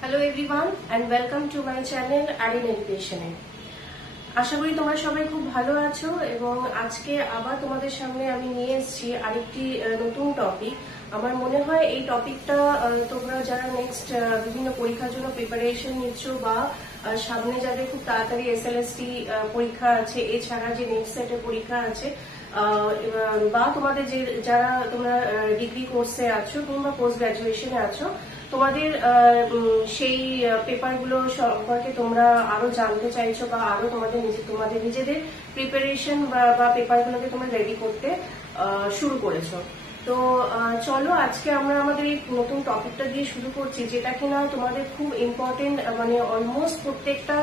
Hello everyone and welcome to my channel Arin এডুকেশনে। আশা করি তোমরা সবাই খুব ভালো আছো এবং আজকে আবার তোমাদের সামনে আমি নিয়ে এসেছি আরেকটি নতুন টপিক। আমার মনে হয় এই টপিকটা তোমরা যারা নেক্সট বিভিন্ন পরীক্ষার জন্য প্রিপারেশন নিচ্ছ বা সামনে যাদের খুব তাড়াতাড়ি এসএলএসটি পরীক্ষা আছে, এছাড়া যে নেক্সট সেটের পরীক্ষা আছে বা তোমাদের যে যারা তোমরা ডিগ্রি কোর্সে আছো কিংবা পোস্ট গ্রাজুয়েশনে আছো, তোমাদের সেই পেপারগুলো সম্পর্কে তোমরা আরো জানতে চাইছো বা আরো তোমাদের নিজেদের প্রিপারেশন বা পেপারগুলোকে তোমরা রেডি করতে শুরু করেছো। তো চলো আজকে আমরা আমাদের এই নতুন টপিকটা দিয়ে শুরু করছি, যেটা কিনা তোমাদের খুব ইম্পর্টেন্ট, মানে অলমোস্ট প্রত্যেকটা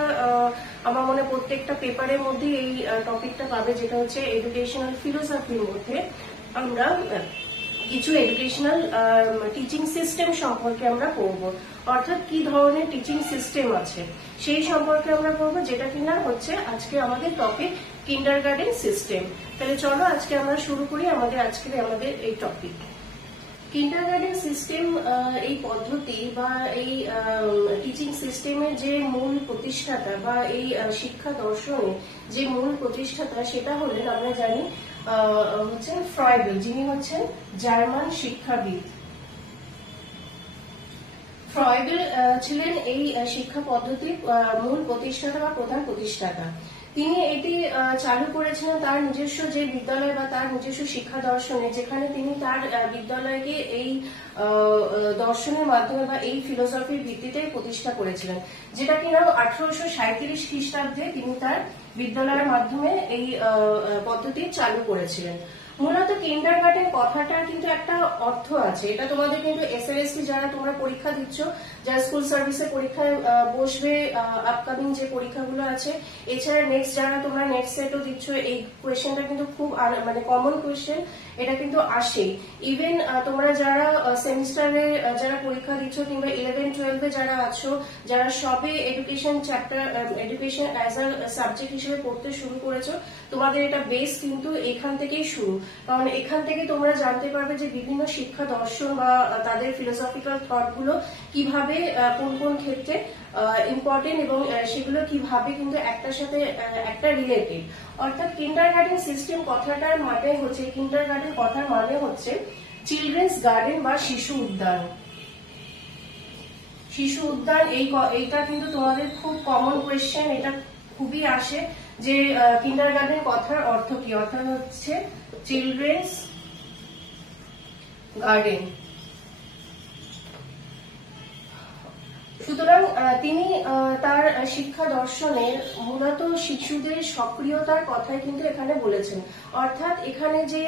আমার মনে প্রত্যেকটা পেপারের মধ্যে এই টপিকটা পাবে, যেটা হচ্ছে এডুকেশনাল ফিলোসফির মধ্যে আমরা কিছু এডুকেশনাল টিচিং সিস্টেম সম্পর্কে আমরা পড়বো। অর্থাৎ কি ধরনের টিচিং সিস্টেম আছে সেই সম্পর্কে আমরা পড়বো, যেটা কিনা হচ্ছে আজকে আমাদের টপিক কিন্ডারগার্টেন সিস্টেম। তাহলে চলো আজকে আমরা শুরু করি আমাদের এই টপিক। কিন্ডারগার্টেন সিস্টেম এই পদ্ধতি বা এই টিচিং সিস্টেমের যে মূল প্রতিষ্ঠাতা বা এই শিক্ষা দর্শনের যে মূল প্রতিষ্ঠাতা সেটা হলেন, আমরা জানি হচ্ছেন ফ্রয়েডেল, যিনি হচ্ছেন জার্মান শিক্ষাবিদ। ফ্রয়েডেল ছিলেন এই শিক্ষা পদ্ধতির মূল প্রতিষ্ঠাতা বা প্রধান প্রতিষ্ঠাতা। তিনি এটি চালু করেছিলেন তার নিজস্ব যে বিদ্যালয় বা তার নিজস্ব শিক্ষা দর্শনে, যেখানে তিনি তার বিদ্যালয়কে এই দর্শনের মাধ্যমে বা এই ফিলোসফির ভিত্তিতে প্রতিষ্ঠা করেছিলেন, যেটা কিনা 1837 খ্রিস্টাব্দে তিনি তার বিদ্যালয়ের মাধ্যমে এই পদ্ধতি চালু করেছিলেন। মূলত কিন্ডারগার্টেন কথাটার কিন্তু একটা অর্থ আছে, এটা তোমাদের কিন্তু এসএলএসটি যারা তোমরা পরীক্ষা দিচ্ছ, যারা স্কুল সার্ভিসে পরীক্ষায় বসবে, আপকামিং যে পরীক্ষাগুলো আছে, এছাড়া নেক্সট যারা তোমরা নেক্সট সেটও দিচ্ছ, এই কোয়েশ্চেনটা কিন্তু খুব মানে কমন কোয়েশ্চেন, এটা কিন্তু আসেই। ইভেন তোমরা যারা সেমিস্টারে যারা পরীক্ষা দিচ্ছ কিংবা 11-12 যারা আছো, যারা সবে এডুকেশন অ্যাজ আ সাবজেক্ট হিসেবে পড়তে শুরু করেছো, তোমাদের এটা বেস কিন্তু এখান থেকেই শুরু। কারণ এখান থেকে তোমরা জানতে পারবে যে বিভিন্ন শিক্ষা দর্শন বা তাদের ফিলোসফিক্যাল থট গুলো কিভাবে কোন কোন ক্ষেত্রে ইম্পর্টেন্ট এবং সেগুলো কিভাবে কিন্তু একটার সাথে একটা রিলেটেড। অর্থাৎ কিন্ডারগার্টেন সিস্টেম কথাটার মানে হচ্ছে, কিন্ডারগার্টেন কথার মানে হচ্ছে চিলড্রেন্স গার্ডেন বা শিশু উদ্যান। শিশু উদ্যান এইটা কিন্তু তোমাদের খুব কমন কোয়েশ্চেন, এটা খুবই আসে যে কিন্ডারগার্টেন কথার অর্থ কি। অর্থাৎ হচ্ছে চিলড্রেন্স গার্ডেন। সুতরাং তিনি তার শিক্ষা দর্শনে মূলত শিশুদের সক্রিয়তার কথাই কিন্তু এখানে বলেছেন। অর্থাৎ এখানে যে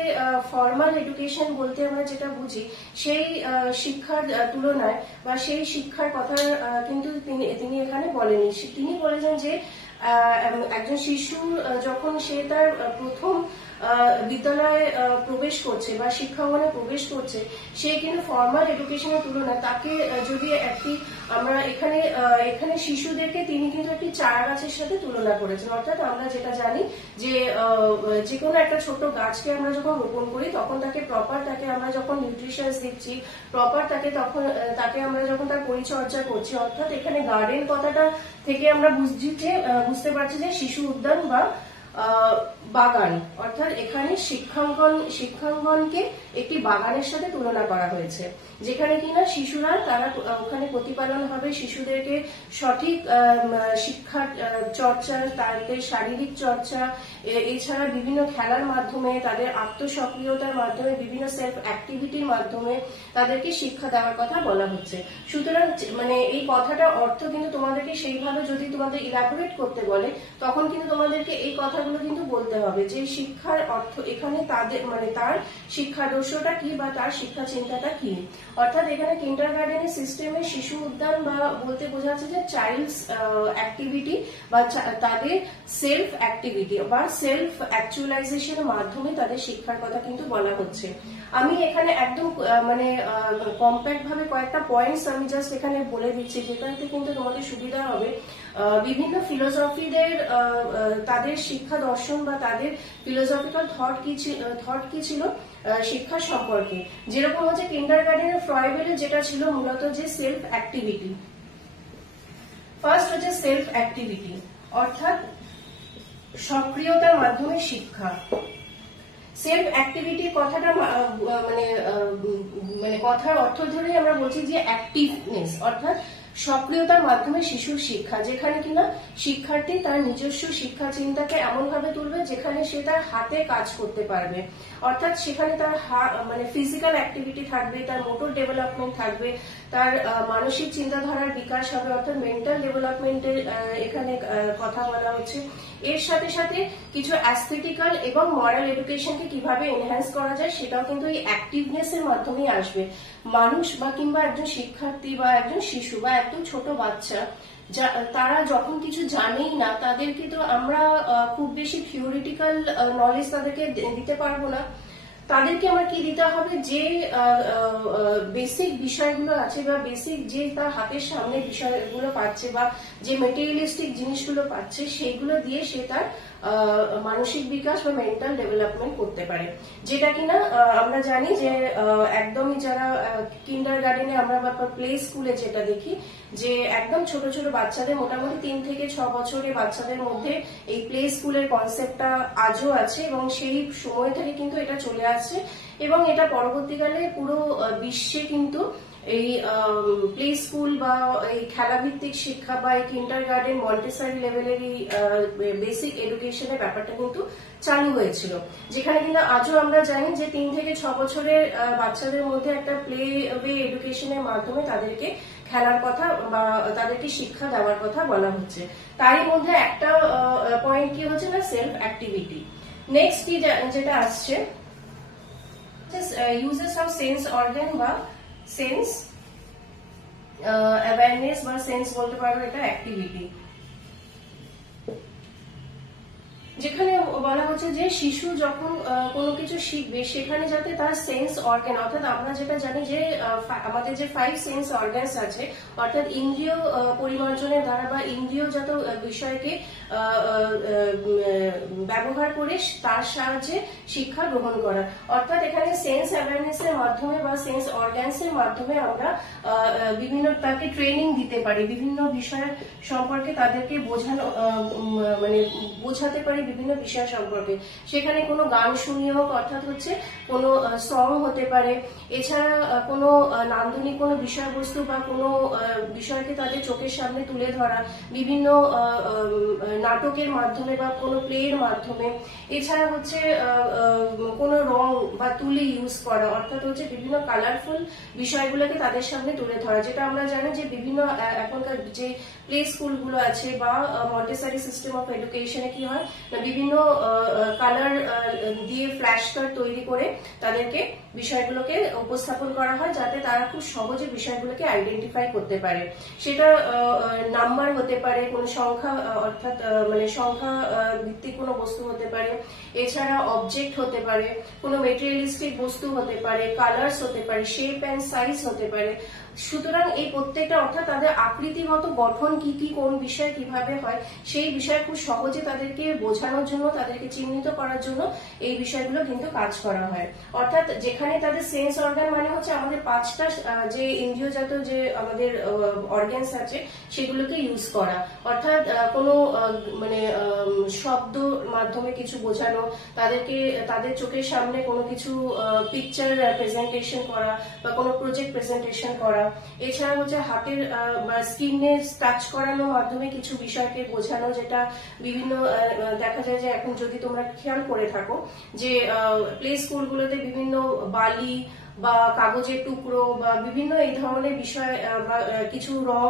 ফর্মাল এডুকেশন বলতে আমরা যেটা বুঝি, সেই শিক্ষার তুলনায় বা সেই শিক্ষার কথা কিন্তু তিনি এখানে বলেনি। তিনি বলেছেন যে একজন শিশু যখন সে তার প্রথম বিদ্যালয়ে প্রবেশ করছে বা শিক্ষাঙ্গনে প্রবেশ করছে, সে কিন্তু ফর্মাল এডুকেশনের তুলনায় তাকে যদি আমরা এখানে শিশুদেরকে তিনি কিন্তু একটি চারা গাছের সাথে তুলনা করেছেন। অর্থাৎ আমরা যেটা জানি যে কোনো একটা ছোট গাছকে আমরা যখন রোপণ করি, তখন তাকে আমরা যখন নিউট্রিশনস দিচ্ছি, তাকে আমরা যখন তার পরিচর্যা করছি, অর্থাৎ এখানে গার্ডেন কথাটা থেকে আমরা বুঝতে পারছি যে শিশু উদ্যান বা বাগান। অর্থাৎ এখানে শিক্ষাঙ্গনকে একটি বাগানের সাথে তুলনা করা হয়েছে, যেখানে কিনা শিশুরা তারা ওখানে প্রতিপালন হবে, শিশুদেরকে সঠিক শিক্ষার চর্চা, তাদের শারীরিক চর্চা, এছাড়া বিভিন্ন খেলার মাধ্যমে, তাদের আত্মসক্রিয়তার মাধ্যমে, বিভিন্ন সেলফ অ্যাক্টিভিটির মাধ্যমে তাদেরকে শিক্ষা দেওয়ার কথা বলা হচ্ছে। সুতরাং মানে এই কথাটার অর্থ কিন্তু তোমাদেরকে সেইভাবে যদি তোমাদের ইলাবোরেট করতে বলে, তখন কিন্তু তোমাদেরকে এই কথাগুলো কিন্তু বলতে হবে যে শিক্ষার অর্থ এখানে তার শিক্ষাদর্শটা কি বা তার শিক্ষা চিন্তাটা কি। অর্থাৎ এখানে কিন্ডারগার্টেনের সিস্টেমে শিশু উদ্যান বা বলতে বোঝাচ্ছে যে চাইল্ডস অ্যাক্টিভিটি বা তাদের সেলফ অ্যাক্টিভিটি বা সেলফ অ্যাকচুয়ালাইজেশনের মাধ্যমে তাদের শিক্ষার কথা কিন্তু বলা হচ্ছে। আমি এখানে একদম মানে কম্প্যাক্ট ভাবে কয়েকটা পয়েন্টস আমি জাস্ট এখানে বলে দিচ্ছি, যেটাতে কিন্তু তোমাদের সুবিধা হবে। বিভিন্ন ফিলোসফিদের তাদের শিক্ষা দর্শন বা তাদের ফিলোসফিক্যাল থট কি ছিল শিক্ষা সম্পর্কে। যেরকম হচ্ছে কিন্ডারগার্টেনের ফ্রয়েডের যেটা ছিল মূলত যে সেলফ অ্যাক্টিভিটি, ফার্স্ট হচ্ছে সেলফ অ্যাক্টিভিটি, অর্থাৎ সক্রিয়তার মাধ্যমে শিক্ষা। সেলফ অ্যাক্টিভিটি কথাটা মানে কথার অর্থ ধরেই আমরা বলছি যে অ্যাক্টিভনেস, অর্থাৎ সক্রিয়তার মাধ্যমে শিশুর শিক্ষা, যেখানে কিনা শিক্ষার্থী তার নিজস্ব শিক্ষা চিন্তাকে এমন ভাবে তুলবে যেখানে সে তার হাতে কাজ করতে পারবে, অর্থাৎ সেখানে তার মানে ফিজিক্যাল অ্যাক্টিভিটি থাকবে, তার মোটর ডেভেলপমেন্ট থাকবে, তার মানসিক চিন্তাধারার বিকাশ হবে, অর্থাৎ মেন্টাল ডেভেলপমেন্টের এখানে কথা বলা হচ্ছে। এর সাথে সাথে কিছু অ্যাস্থেটিক্যাল এবং মরাল এডুকেশনকে কিভাবে এনহ্যান্স করা যায় সেটাও কিন্তু এই অ্যাক্টিভনেস এর মাধ্যমেই আসবে। মানুষ বা কিংবা একজন শিক্ষার্থী বা একজন শিশু বা একদম ছোট বাচ্চা তারা যখন কিছু জানেই না, তাদেরকে তো আমরা খুব বেশি থিওরিটিক্যাল নলেজ তাদেরকে দিতে পারবো না। তাদেরকে আমার কি দিতে হবে, যে বেসিক বিষয়গুলো আছে বা বেসিক যে তার হাতের সামনে বিষয়গুলো পাচ্ছে বা যে মেটেরিয়ালিস্টিক জিনিসগুলো পাচ্ছে সেইগুলো দিয়ে সে তার মানসিক বিকাশ বা মেন্টাল ডেভেলপমেন্ট করতে পারে। যেটা কিনা আমরা জানি যে একদমই যারা কিন্ডার গার্ডেনে আমরা বা প্লে স্কুলে যেটা দেখি যে একদম ছোট ছোট বাচ্চাদের, মোটামুটি 3 থেকে 6 বছরের বাচ্চাদের মধ্যে এই প্লে স্কুলের কনসেপ্টটা আজও আছে এবং সেই সময় থেকে কিন্তু এটা চলে আসছে এবং এটা পরবর্তীকালে পুরো বিশ্বে কিন্তু এই প্লে স্কুল বা এই খেলাভিত্তিক শিক্ষা বা এই কিন্ডার গার্ডেন মন্টেসরি লেভেলের এই বেসিক এডুকেশনের ব্যাপারটা কিন্তু চালু হয়েছিল, যেখানে কিন্তু আজও আমরা জানি যে 3 থেকে 6 বছরের বাচ্চাদের মধ্যে একটা প্লে ওয়ে এডুকেশনের মাধ্যমে তাদেরকে খেলার কথা বা তাদেরকে শিক্ষা দেওয়ার কথা বলা হচ্ছে। তারই মধ্যে একটা পয়েন্ট কি হচ্ছে না, সেলফ অ্যাক্টিভিটি। নেক্সট কি যেটা আসছে, ইউজেস অফ সেন্স অর্গান বা সেন্স অ্যাওয়ারনেস বা সেন্স বলতে পারো এটা অ্যাক্টিভিটি, যেখানে বলা হচ্ছে যে শিশু যখন কোনো কিছু শিখবে সেখানে যাতে তার সেন্স অর্গান, অর্থাৎ আমরা যেটা জানি যে আমাদের যে 5 সেন্স অর্গানস আছে, অর্থাৎ ইন্দ্রিয় পরিমার্জনের দ্বারা বা ইন্দ্রিয়জাত বিষয়কে ব্যবহার করে তার সাহায্যে শিক্ষা গ্রহণ করা, অর্থাৎ এখানে সেন্স অ্যাওয়ারনেস এর মাধ্যমে বা সেন্স অর্গানস এর মাধ্যমে আমরা বিভিন্ন তাকে ট্রেনিং দিতে পারি, বিভিন্ন বিষয় সম্পর্কে তাদেরকে মানে বোঝাতে পারি বিভিন্ন বিষয় সম্পর্কে। সেখানে কোনো গান শুনিয়ে হোক, অর্থাৎ হচ্ছে কোনো সং হতে পারে, এছাড়া কোনো নান্দনিক কোনো বিষয়বস্তু বা কোনো বিষয়কে তাদের চোখের সামনে তুলে ধরা, বিভিন্ন নাটকের মাধ্যমে বা কোনো প্লের মাধ্যমে, এছাড়া হচ্ছে কোনো রং বা তুলি ইউজ করা, অর্থাৎ হচ্ছে বিভিন্ন কালারফুল বিষয়গুলোকে তাদের সামনে তুলে ধরা, যেটা আমরা জানি যে বিভিন্ন এখনকার যে প্লে স্কুলগুলো আছে বা মন্টেসরি সিস্টেম অফ এডুকেশনে কি হয়, বিভিন্ন কালার দিয়ে ফ্ল্যাশ কার্ড তৈরি করে তাদেরকে বিষয়গুলোকে উপস্থাপন করা হয় যাতে তারা খুব সহজে বিষয়গুলোকে আইডেন্টিফাই করতে পারে। সেটা নাম্বার হতে পারে, কোনো সংখ্যা অর্থাৎ মানে সংখ্যা ভিত্তিক কোনো বস্তু হতে পারে, এছাড়া অবজেক্ট হতে পারে, কোনো মেটেরিয়ালিস্টিক বস্তু হতে পারে, কালার্স হতে পারে, শেপ অ্যান্ড সাইজ হতে পারে। সুতরাং এই প্রত্যেকটা অর্থাৎ তাদের আকৃতিগত গঠন কি কি, কোন বিষয় কিভাবে হয় সেই বিষয় খুব সহজে তাদেরকে বোঝানোর জন্য, তাদেরকে চিহ্নিত করার জন্য এই বিষয়গুলো কিন্তু কাজ করা হয়। অর্থাৎ যেখানে তাদের সেন্স অর্গান মানে হচ্ছে আমাদের 5টা যে ইন্দ্রিয়জাত যে আমাদের অর্গানস আছে সেগুলোকে ইউজ করা, অর্থাৎ কোনো মানে শব্দ মাধ্যমে কিছু বোঝানো, তাদেরকে তাদের চোখের সামনে কোনো কিছু পিকচার প্রেজেন্টেশন করা বা কোনো প্রজেক্ট প্রেজেন্টেশন করা, এছাড়া হচ্ছে হাতের বা স্ক্রিনে টাচ করানোর মাধ্যমে কিছু বিষয়কে বোঝানো, যেটা বিভিন্ন দেখা যায় যে এখন যদি তোমরা খেয়াল করে থাকো যে প্লে স্কুলগুলোতে বিভিন্ন বালি বা কাগজের টুকরো বা বিভিন্ন এই ধরনের বিষয় বা কিছু রং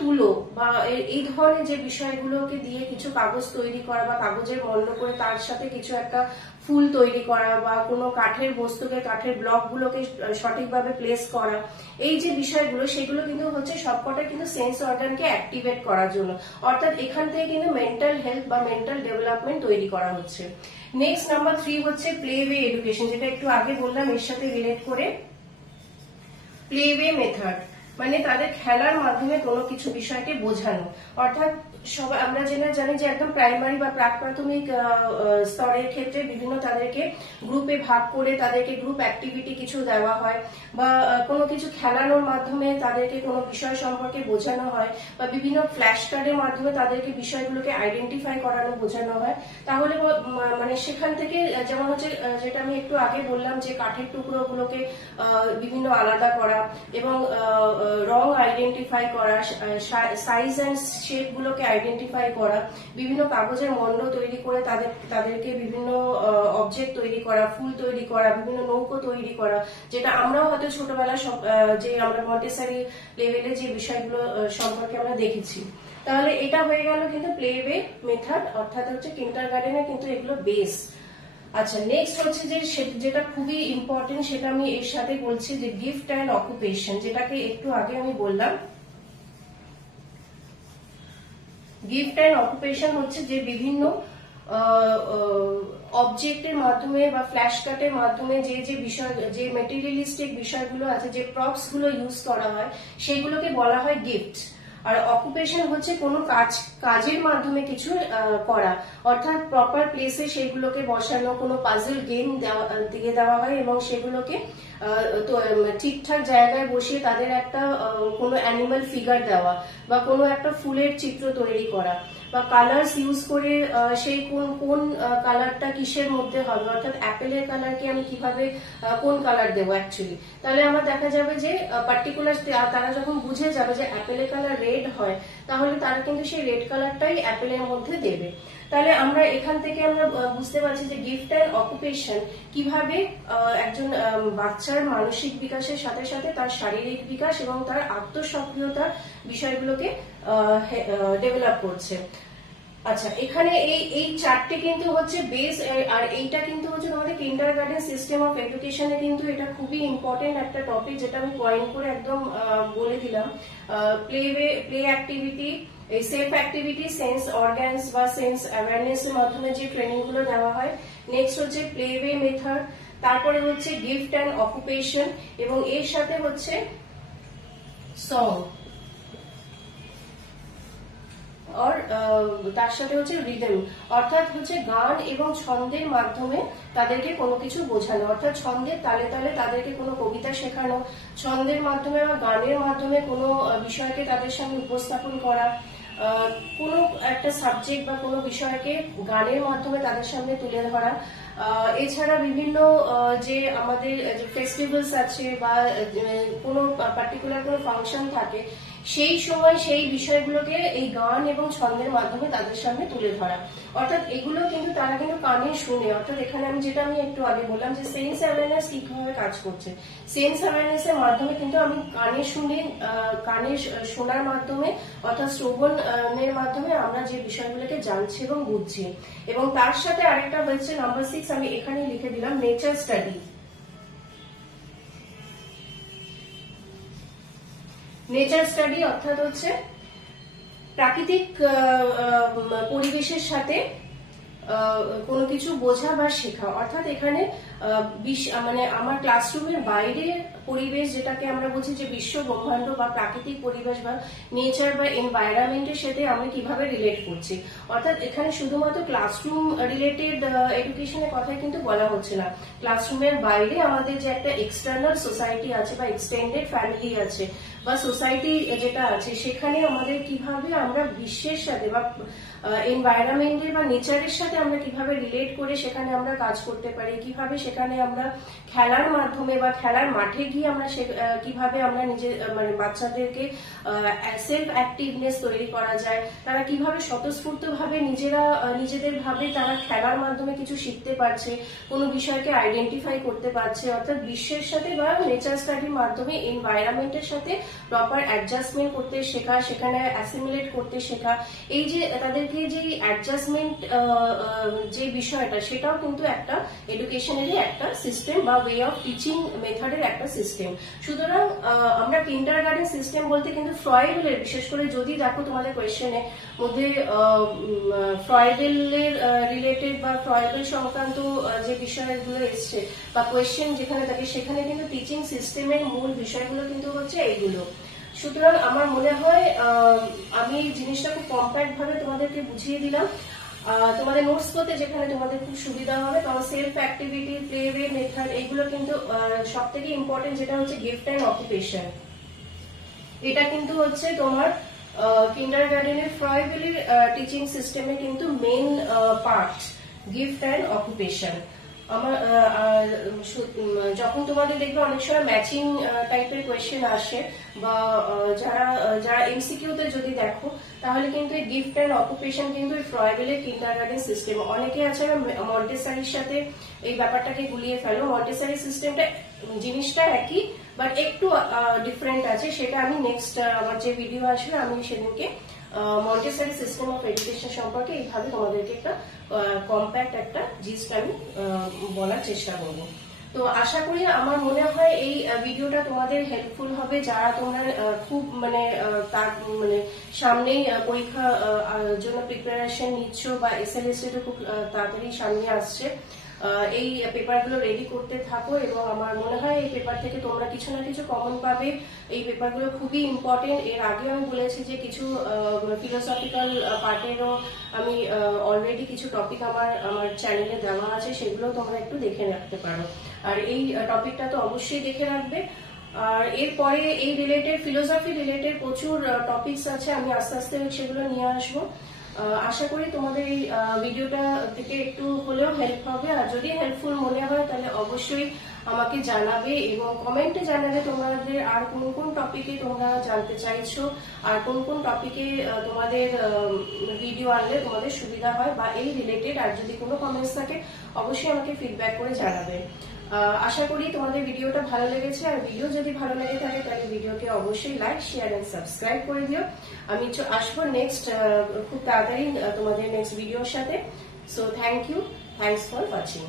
তুলো বা এই ধরনের যে বিষয়গুলোকে দিয়ে কিছু কাগজ তৈরি করা বা কাগজের মল্ল করে তার সাথে কিছু একটা ফুল তৈরি করা বা কোনো কাঠের বস্তুকে, কাঠের ব্লকগুলোকে সঠিকভাবে প্লেস করা, এই যে বিষয়গুলো সেগুলো কিন্তু হচ্ছে সবকটা কিন্তু সেন্স অর্গানকে অ্যাক্টিভেট করার জন্য, অর্থাৎ এখান থেকে কিন্তু মেন্টাল হেলথ বা মেন্টাল ডেভেলপমেন্ট তৈরি করা হচ্ছে। নেক্সট নাম্বার 3 হচ্ছে প্লে ওয়ে এডুকেশন, যেটা একটু আগে বললাম এর সাথে রিলেট করে প্লে ওয়ে মেথড। মানে তাদের খেলার মাধ্যমে কোনো কিছু বিষয়কে বোঝানো। অর্থাৎ সবাই আমরা জানি যে একদম প্রাইমারি বা প্রাক প্রাথমিক স্তরের ক্ষেত্রে বিভিন্ন তাদেরকে গ্রুপে ভাগ করে তাদেরকে গ্রুপ অ্যাক্টিভিটি কিছু দেওয়া হয়, বা কোনো কিছু খেলানোর মাধ্যমে তাদেরকে কোনো বিষয় সম্পর্কে বোঝানো হয়, বা বিভিন্ন ফ্ল্যাশ কার্ডের মাধ্যমে তাদেরকে বিষয়গুলোকে আইডেন্টিফাই করানো বোঝানো হয়। তাহলে মানে সেখান থেকে যেমন হচ্ছে যেটা আমি একটু আগে বললাম যে কাঠের টুকরোগুলোকে বিভিন্ন আলাদা করা এবং রং আইডেন্টিফাই করা, সাইজ অ্যান্ড শেপ গুলোকে আইডেন্টিফাই করা, বিভিন্ন কাগজের মন্ড তৈরি করে তাদেরকে বিভিন্ন অবজেক্ট তৈরি করা, ফুল তৈরি করা, বিভিন্ন নৌকো তৈরি করা, যেটা আমরাও হয়তো ছোটবেলা যে আমরা মন্টেসরি লেভেলে যে বিষয়গুলো সম্পর্কে আমরা দেখেছি। তাহলে এটা হয়ে গেল কিন্তু প্লে ওয়ে মেথড, অর্থাৎ হচ্ছে কিন্ডারগার্টেনে কিন্তু এগুলো বেস। আচ্ছা, নেক্সট হচ্ছে যে যেটা খুবই ইম্পর্টেন্ট, সেটা আমি এর সাথে বলছি যে গিফট অ্যান্ড অকুপেশন, যেটাকে একটু আগে আমি বললাম। গিফট অ্যান্ড অকুপেশন হচ্ছে যে বিভিন্ন অবজেক্টের মাধ্যমে বা ফ্ল্যাশ কার্ডের মাধ্যমে যে বিষয়, যে মেটেরিয়ালিস্টিক বিষয়গুলো আছে, যে প্রপস গুলো ইউজ করা হয়, সেগুলোকে বলা হয় গিফট। আর অকুপেশন হচ্ছে কোনো কাজের মাধ্যমে কিছু করা, অর্থাৎ প্রপার প্লেসে সেগুলোকে বসানো, কোনো পাজল গেম দিয়ে দেওয়া হয় এবং সেগুলোকে ঠিকঠাক জায়গায় বসিয়ে তাদের একটা কোনো অ্যানিমাল ফিগার দেওয়া, বা কোনো একটা ফুলের চিত্র তৈরি করা, বা কালার্স ইউজ করে সেই কোন কালারটা কিসের মধ্যে হবে, অর্থাৎ অ্যাপেলের কালারকে আমি কিভাবে কোন কালার দেবো অ্যাকচুয়ালি। তাহলে আমার দেখা যাবে যে পার্টিকুলার তারা যখন বুঝে যাবে যে অ্যাপেলের কালার রেড হয়, তাহলে তারা কিন্তু সেই রেড কালারটাই অ্যাপেলের মধ্যে দেবে। তাহলে আমরা এখান থেকে আমরা বুঝতে পারছি যে গিফট অ্যান্ড অকুপেশন কিভাবে একজন বাচ্চার মানসিক বিকাশের সাথে সাথে তার শারীরিক বিকাশ এবং তার আত্মসক্রিয়তার বিষয়গুলোকে ডেভেলপ করছে। আচ্ছা, এখানে এই চারটে কিন্তু হচ্ছে বেস, আর এইটা কিন্তু হচ্ছে আমাদের কিন্ডারগার্টেন সিস্টেম অফ এডুকেশনে কিন্তু এটা খুবই ইম্পর্টেন্ট একটা টপিক, যেটা আমি পয়েন্ট করে একদম বলে দিলাম। প্লে অ্যাক্টিভিটি, এই সেলফ অ্যাক্টিভিটি, সেন্স অর্গানস বা সেন্স অ্যাওয়ারনেস এর মাধ্যমে যে ট্রেনিং গুলো দেওয়া হয়। নেক্সট হচ্ছে প্লে ওয়ে মেথড, তারপরে হচ্ছে গিফট অ্যান্ড অকুপেশন, এবং এর সাথে হচ্ছে সং, আর তার সাথে হচ্ছে রিদম, অর্থাৎ হচ্ছে গান এবং ছন্দের মাধ্যমে তাদেরকে কোনো কিছু বোঝানো, অর্থাৎ ছন্দের তালে তালে তাদেরকে কোনো কবিতা শেখানো, ছন্দের মাধ্যমে বা গানের মাধ্যমে কোনো বিষয়কে তাদের সামনে উপস্থাপন করা, কোনো একটা সাবজেক্ট বা কোনো বিষয়কে গানের মাধ্যমে তাদের সামনে তুলে ধরা। এছাড়া বিভিন্ন যে আমাদের ফেস্টিভ্যালস আছে বা কোনো পার্টিকুলার কোনো ফাংশন থাকে, সেই সময় সেই বিষয়গুলোকে এই গান এবং ছন্দের মাধ্যমে তাদের সামনে তুলে ধরা। অর্থাৎ এগুলো কিন্তু তারা কিন্তু কানে শুনে, অর্থাৎ এখানে আমি একটু আগে বললাম যে সেন্স অ্যাওয়ারনেস কিভাবে কাজ করছে। সেন্স অ্যাওয়ারনেস এর মাধ্যমে কিন্তু আমি কানে শুনে, কানে শোনার মাধ্যমে অর্থাৎ শ্রবণের মাধ্যমে আমরা যে বিষয়গুলোকে জানছি এবং বুঝছি। এবং তার সাথে আরেকটা হচ্ছে নাম্বার 6, আমি এখানে লিখে দিলাম নেচার স্টাডি। নেচার স্টাডি অর্থাৎ হচ্ছে প্রাকৃতিক পরিবেশের সাথে কোনো কিছু বোঝা বা শেখা, অর্থাৎ এখানে মানে আমার ক্লাসরুমের বাইরে পরিবেশ, যেটাকে আমরা বলছি যে বিশ্ব ব্রহ্মাণ্ড বা প্রাকৃতিক পরিবেশ বা নেচার বা এনভায়রনমেন্টের সাথে আমি কিভাবে রিলেট করছি। অর্থাৎ এখানে শুধুমাত্র ক্লাসরুম রিলেটেড এডুকেশনের কথাই কিন্তু বলা হচ্ছে না, ক্লাসরুমের বাইরে আমাদের যে একটা এক্সটার্নাল সোসাইটি আছে বা এক্সটেন্ডেড ফ্যামিলি আছে বা সোসাইটি যেটা আছে, সেখানে আমাদের কিভাবে আমরা বিশ্বের সাথে বা এনভায়রনমেন্টের বা নেচারের সাথে আমরা কিভাবে রিলেট করে সেখানে আমরা কাজ করতে পারি, কিভাবে সেখানে আমরা খেলার মাধ্যমে বা খেলার মাঠে গিয়ে আমরা কিভাবে আমরা মানে বাচ্চাদেরকে সেলফ অ্যাক্টিভনেস তৈরি করা যায়, তারা কিভাবে স্বতঃস্ফূর্ত ভাবে নিজেদের ভাবে তারা খেলার মাধ্যমে কিছু শিখতে পারছে, কোনো বিষয়কে আইডেন্টিফাই করতে পারছে। অর্থাৎ বিশ্বের সাথে বা নেচার স্টাডির মাধ্যমে এনভায়রনমেন্টের সাথে প্রপার অ্যাডজাস্টমেন্ট করতে শেখা, সেখানে অ্যাসিমিলেট করতে শেখা। এই যে তাদেরকে যে অ্যাডজাস্টমেন্ট যে বিষয়টা, সেটাও কিন্তু একটা এডুকেশনেরই একটা সিস্টেম বা ওয়ে অফ টিচিং মেথডের একটা সিস্টেম। সুতরাং আমরা কিন্ডারগার্টেন সিস্টেম বলতে কিন্তু ফ্রয়েডের, বিশেষ করে যদি দেখো তোমাদের কোয়েশ্চেনের মধ্যে ফ্রয়েডের রিলেটেড বা ফ্রয়েডের সংক্রান্ত যে বিষয়গুলো এসছে বা কোয়েশ্চেন যেখানে থাকে, সেখানে কিন্তু টিচিং সিস্টেমের মূল বিষয়গুলো কিন্তু হচ্ছে এইগুলো। সুতরাং আমার মনে হয় আমি এই জিনিসটা খুব কম্প্যাক্ট ভাবে তোমাদেরকে বুঝিয়ে দিলাম। তোমাদের নোটস করতে যেখানে তোমাদের খুব সুবিধা হবে, কারণ self activity, play way method এইগুলো কিন্তু সব থেকে ইম্পর্টেন্ট যেটা হচ্ছে গিফট অ্যান্ড অকুপেশন। এটা কিন্তু হচ্ছে তোমার কিন্ডারগার্টেনের ফ্রয়বেলির টিচিং সিস্টেমে কিন্তু main part, gift and occupation. আমার যখন তোমাদের দেখবে অনেক সময় ম্যাচিং টাইপের কোয়েশ্চেন আসে, বা যারা এমসিকিউতে যদি দেখো, তাহলে কিন্তু এই গিফট অ্যান্ড অকুপেশন কিন্তু এই ফ্রয়বেলের কিন্ডারগার্টেন সিস্টেম। অনেকে আছে মন্টেসারির সাথে এই ব্যাপারটাকে গুলিয়ে ফেলো। মন্টেসারি সিস্টেমটা জিনিসটা একই, বাট একটু ডিফারেন্ট আছে। সেটা আমি নেক্সট আমার যে ভিডিও আসবে আমি সেদিনকে মন্টেসারি সিস্টেম অফ এডুকেশন সম্পর্কে এইভাবে তোমাদেরকে একটা কম্প্যাক্ট একটা জিনিসটা আমি বলার চেষ্টা করবো। তো আশা করি, আমার মনে হয় এই ভিডিওটা তোমাদের হেল্পফুল হবে, যারা তোমরা খুব মানে সামনেই পরীক্ষা জন্য প্রিপারেশন নিচ্ছ, বা SLST খুব তাড়াতাড়ি সামনে আসছে। এই পেপারগুলো রেডি করতে থাকো, এবং আমার মনে হয় এই পেপার থেকে তোমরা কিছু না কিছু কমন পাবে। এই পেপারগুলো খুবই ইম্পর্টেন্ট। এর আগে আমি বলেছি যে কিছু ফিলোসফিক্যাল পার্টেরও আমি অলরেডি কিছু টপিক আমার চ্যানেলে দেওয়া আছে, সেগুলো তোমরা একটু দেখে রাখতে পারো। আর এই টপিকটা তো অবশ্যই দেখে রাখবে। আর এরপরে এই রিলেটেড, ফিলোসফি রিলেটেড প্রচুর টপিকস আছে, আমি আস্তে আস্তে সেগুলো নিয়ে আসবো। আশা করি তোমাদের এই ভিডিওটা থেকে একটু হলেও হেল্প হবে। আর যদি হেল্পফুল মনে হয় তাহলে অবশ্যই আমাকে জানাবে, এবং কমেন্টে জানাবে তোমাদের আর কোন কোন টপিকে তোমরা জানতে চাইছো, আর কোন কোন টপিকে তোমাদের ভিডিও আনলে তোমাদের সুবিধা হয়, বা এই রিলেটেড আর যদি কোনো কমেন্টস থাকে অবশ্যই আমাকে ফিডব্যাক করে জানাবে। আশা করি তোমাদের ভিডিওটা ভালো লেগেছে। আর ভিডিও যদি ভালো লেগে থাকে তাহলে ভিডিওকে অবশ্যই লাইক, শেয়ার এন্ড সাবস্ক্রাইব করে দিও। আমি আসবো নেক্সট খুব তাড়াতাড়ি তোমাদের নেক্সট ভিডিওর সাথে। So thank you, thanks for watching.